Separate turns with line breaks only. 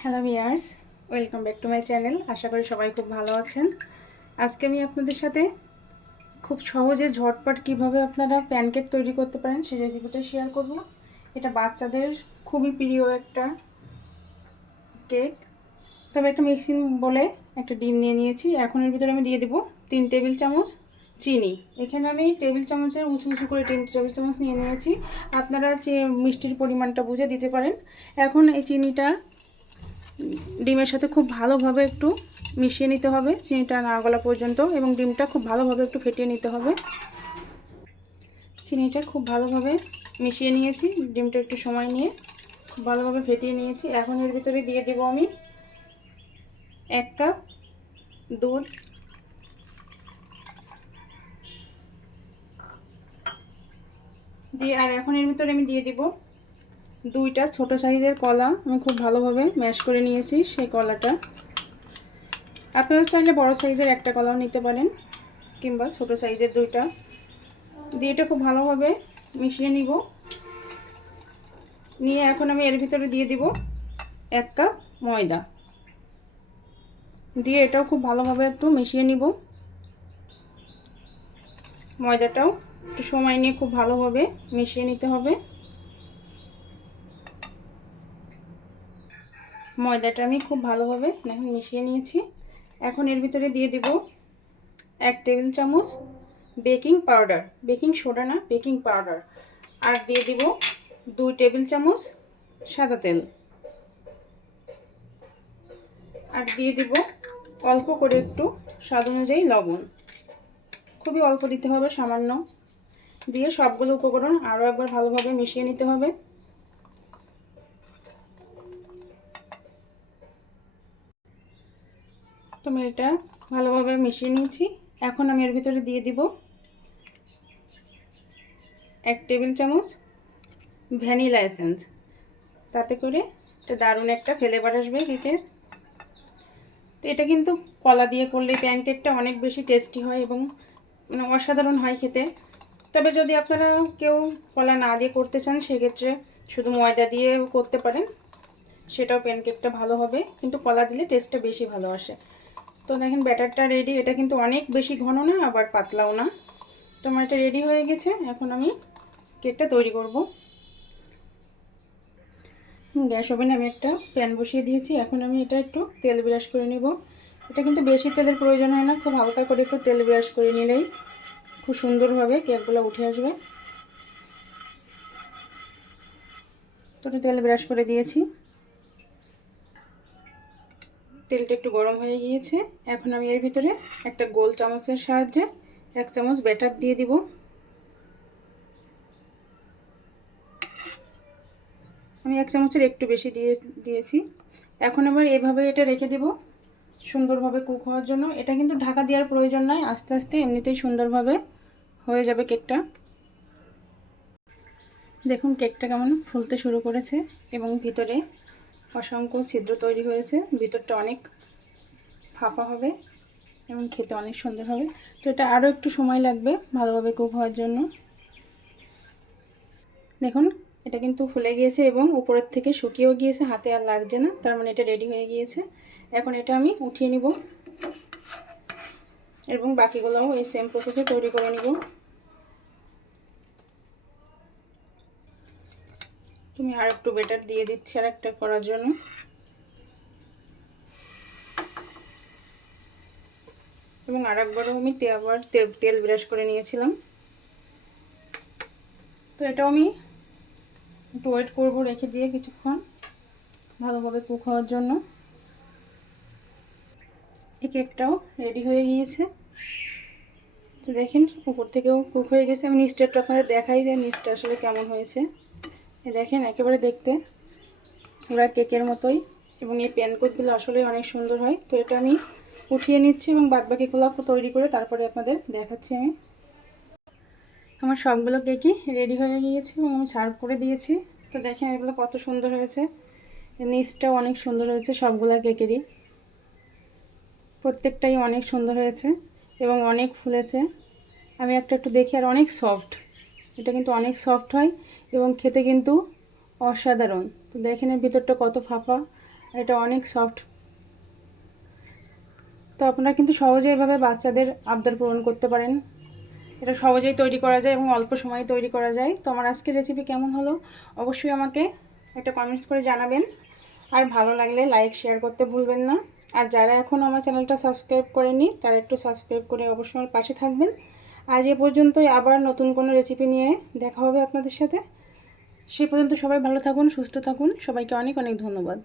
Hello viewers welcome back to my channel আশা করি সবাই খুব ভালো আছেন। আজকে আমি আপনাদের সাথে খুব সহজে ঝটপট কীভাবে আপনারা প্যানকেক তৈরি করতে পারেন সেই রেসিপিটা শেয়ার করব। এটা বাচ্চাদের খুবই প্রিয় একটা কেক তবে একটা মিক্সিং বলে একটা ডিম নিয়ে নিয়েছি। এখন এর ভিতরে আমি দিয়ে দেবো তিন টেবিল চামচ চিনি। এখানে আমি টেবিল চামচের উঁচু উঁচু করে তিন টেবিল চামচ নিয়ে নিয়েছি। আপনারা যে মিষ্টির পরিমাণটা বুঝে দিতে পারেন। এখন এই চিনিটা ডিমের সাথে খুব ভালোভাবে একটু মিশিয়ে নিতে হবে, চিনিটা না গলা পর্যন্ত, এবং ডিমটা খুব ভালোভাবে একটু ফেটিয়ে নিতে হবে। চিনিটা খুব ভালোভাবে মিশিয়ে নিয়েছি, ডিমটা একটু সময় নিয়ে খুব ভালোভাবে ফেটিয়ে নিয়েছি। এখন এর ভিতরে দিয়ে দেবো আমি এক কাপ দুধ। দিয়ে, আর এখন এর ভিতরে আমি দিয়ে দিব দুইটা ছোট সাইজের কলা আমি খুব ভালোভাবে ম্যাশ করে নিয়েছি সেই কলাটা। আপনারা চাইলে বড় সাইজের একটা কলাও নিতে পারেন, কিংবা ছোট সাইজের দুইটা। দিয়ে এটা খুব ভালোভাবে মিশিয়ে নিব। নিয়ে এখন আমি এর ভিতরে দিয়ে দিব এক কাপ ময়দা। দিয়ে এটাও খুব ভালোভাবে একটু মিশিয়ে নিব। ময়দাটাও একটু সময় নিয়ে খুব ভালোভাবে মিশিয়ে নিতে হবে। ময়দাটা আমি খুব ভালোভাবে এখন মিশিয়ে নিয়েছি। এখন এর ভিতরে দিয়ে দেব এক টেবিল চামচ বেকিং পাউডার। বেকিং সোডা না, বেকিং পাউডার। আর দিয়ে দিব দুই টেবিল চামচ সাদা তেল। আর দিয়ে দিব অল্প করে একটু স্বাদ অনুযায়ী লবণ। খুবই অল্প দিতে হবে, সামান্য। দিয়ে সবগুলো উপকরণ আরও একবার ভালোভাবে মিশিয়ে নিতে হবে। তো আমি এটা ভালোভাবে মিশিয়ে নিয়েছি। এখন আমি এর ভিতরে দিয়ে দিব এক টেবিল চামচ ভ্যানিলা এসেন্স। তাতে করে এটা দারুণ একটা ফ্লেভার আসবে কেকের তো এটা কিন্তু কলা দিয়ে করলে প্যানকেকটা অনেক বেশি টেস্টি হয় এবং মানে অসাধারণ হয় খেতে। তবে যদি আপনারা কেউ কলা না দিয়ে করতে চান, সেক্ষেত্রে শুধু ময়দা দিয়ে করতে পারেন। সেটাও প্যানকেকটা ভালো হবে। কিন্তু কলা দিলে টেস্টটা বেশি ভালো আসে। তো দেখেন, ব্যাটারটা রেডি এটা কিন্তু অনেক বেশি ঘন না, আবার পাতলাও না। তো আমার এটা রেডি হয়ে গেছে। এখন আমি কেকটা তৈরি করব। গ্যাস ওভেনে আমি একটা প্যান বসিয়ে দিয়েছি। এখন আমি এটা একটু তেল ব্রাশ করে নেব। এটা কিন্তু বেশি তেলের প্রয়োজন হয় না, খুব হালকা করে একটু তেল ব্রাশ করে নিলেই খুব সুন্দরভাবে কেকগুলো উঠে আসবে। তো তেল ব্রাশ করে দিয়েছি। তেলটা একটু গরম হয়ে গিয়েছে। এখন আমি এর ভিতরে একটা গোল চামচের সাহায্যে এক চামচ ব্যাটার দিয়ে দিব। আমি এক চামচের একটু বেশি দিয়ে দিয়েছি। এখন আবার এভাবে এটা রেখে দেব সুন্দরভাবে কুক হওয়ার জন্য। এটা কিন্তু ঢাকা দেওয়ার প্রয়োজন নয়, আস্তে আস্তে এমনিতেই সুন্দরভাবে হয়ে যাবে কেকটা। দেখুন, কেকটা কেমন ফুলতে শুরু করেছে এবং ভিতরে অসংখ্য ছিদ্র তৈরি হয়েছে। ভিতরটা অনেক ফাঁপা হবে এবং খেতে অনেক সুন্দর হবে। তো এটা আরও একটু সময় লাগবে ভালোভাবে কুক হওয়ার জন্য। দেখুন, এটা কিন্তু ফুলে গিয়েছে এবং উপরের থেকে শুকিয়েও গিয়েছে, হাতে আর লাগছে না, তার মানে এটা রেডি হয়ে গিয়েছে। এখন এটা আমি উঠিয়ে নিব এবং বাকিগুলোও এই সেম প্রসেসে তৈরি করে নিব। তুমি আর একটু বেটার দিয়ে দিচ্ছি আর একটা করার জন্য। এবং আর একবারও আমি আবার তেল তেল ব্রাশ করে নিয়েছিলাম। তো এটাও আমি একটু ওয়েট করব, রেখে দিয়ে কিছুক্ষণ ভালোভাবে কুক হওয়ার জন্য। এই কেকটাও রেডি হয়ে গিয়েছে। দেখেন, উপর থেকেও কুক হয়ে গেছে। আমি নিচটা একটু আপনাদের দেখাই যে নিচটা আসলে কেমন হয়েছে। দেখেন, একেবারে দেখতে। পুরা কেকের মতোই। এবং এই প্যানকোটগুলো আসলে অনেক সুন্দর হয়। তো এটা আমি উঠিয়ে নিচ্ছি এবং বাদবাকিগুলো তৈরি করে তারপরে আপনাদের দেখাচ্ছি আমি। আমার সবগুলো কেকই রেডি হয়ে গিয়েছে এবং আমি সার্ভ করে দিয়েছি। তো দেখেন, এগুলো কত সুন্দর হয়েছে। নিচটাও অনেক সুন্দর হয়েছে সবগুলো কেকেরই। প্রত্যেকটাই অনেক সুন্দর হয়েছে এবং অনেক ফুলেছে। আমি একটা একটু দেখি, আর অনেক সফট এটা কিন্তু অনেক সফট হয় এবং খেতে কিন্তু অসাধারণ। তো দেখেন ভিতরটা কত ফাঁপা, এটা অনেক সফট তো আপনারা কিন্তু সহজে এভাবে বাচ্চাদের আবদার পূরণ করতে পারেন। এটা সহজেই তৈরি করা যায় এবং অল্প সময়ে তৈরি করা যায়। তো আমার আজকের রেসিপি কেমন হলো অবশ্যই আমাকে একটা কমেন্টস করে জানাবেন। আর ভালো লাগলে লাইক শেয়ার করতে ভুলবেন না। আর যারা এখনও আমার চ্যানেলটা সাবস্ক্রাইব করেনি তারা একটু সাবস্ক্রাইব করে অবশ্যই আমার পাশে থাকবেন। আজ এ পর্যন্তই আবার নতুন কোনো রেসিপি নিয়ে দেখা হবে আপনাদের সাথে। সে পর্যন্ত সবাই ভালো থাকুন, সুস্থ থাকুন। সবাইকে অনেক অনেক ধন্যবাদ।